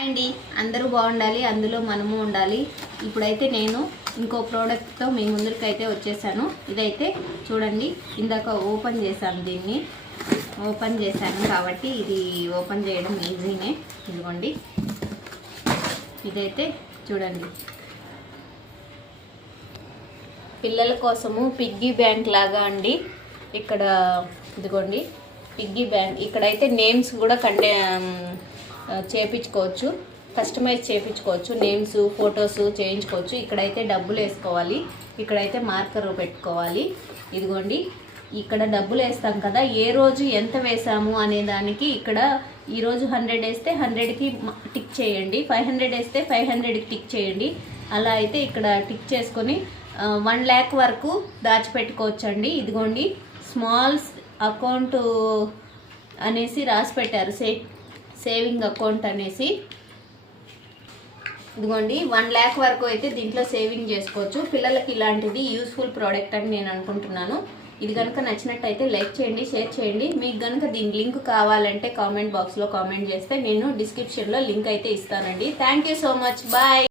అండి అందరూ బాగుండాలి, అందులో మనము ఉండాలి. ఇప్పుడైతే నేను ఇంకో ప్రోడక్ట్తో మీ ముందరికైతే వచ్చేసాను. ఇదైతే చూడండి, ఇందాక ఓపెన్ చేశాను, దీన్ని ఓపెన్ చేశాను కాబట్టి ఇది ఓపెన్ చేయడం ఈజీనే. ఇదిగోండి, ఇదైతే చూడండి, పిల్లల కోసము పిగ్గీ బ్యాంక్ లాగా అండి. ఇక్కడ ఇదిగోండి పిగ్గీ బ్యాంక్. ఇక్కడైతే నేమ్స్ కూడా చేయించుకోవచ్చు, కస్టమైజ్ చేయించుకోవచ్చు, నేమ్స్ ఫొటోస్ చేయించుకోవచ్చు. ఇక్కడైతే డబ్బులు వేసుకోవాలి, ఇక్కడైతే మార్కర్ పెట్టుకోవాలి. ఇదిగోండి, ఇక్కడ డబ్బులు వేస్తాం కదా, ఏ రోజు ఎంత వేసాము అనే దానికి ఇక్కడ ఈరోజు 100 వేస్తే 100కి టిక్ చేయండి, 500 వేస్తే 500కి టిక్ చేయండి. అలా అయితే ఇక్కడ టిక్ చేసుకొని 1 lakh వరకు దాచిపెట్టుకోవచ్చండి. ఇదిగోండి, స్మాల్ అకౌంట్ అనేసి రాసి పెట్టారు, సేవింగ్ అకౌంట్ అనేసి. ఇదిగోండి, 1 lakh వరకు అయితే దీంట్లో సేవింగ్ చేసుకోవచ్చు. పిల్లలకి ఇలాంటిది యూస్ఫుల్ ప్రోడక్ట్ అని నేను అనుకుంటున్నాను. ఇది కనుక నచ్చినట్టయితే లైక్ చేయండి, షేర్ చేయండి. మీకు కనుక దీని లింక్ కావాలంటే కామెంట్ బాక్స్లో కామెంట్ చేస్తే నేను డిస్క్రిప్షన్లో లింక్ అయితే ఇస్తానండి. Thank you so much, bye.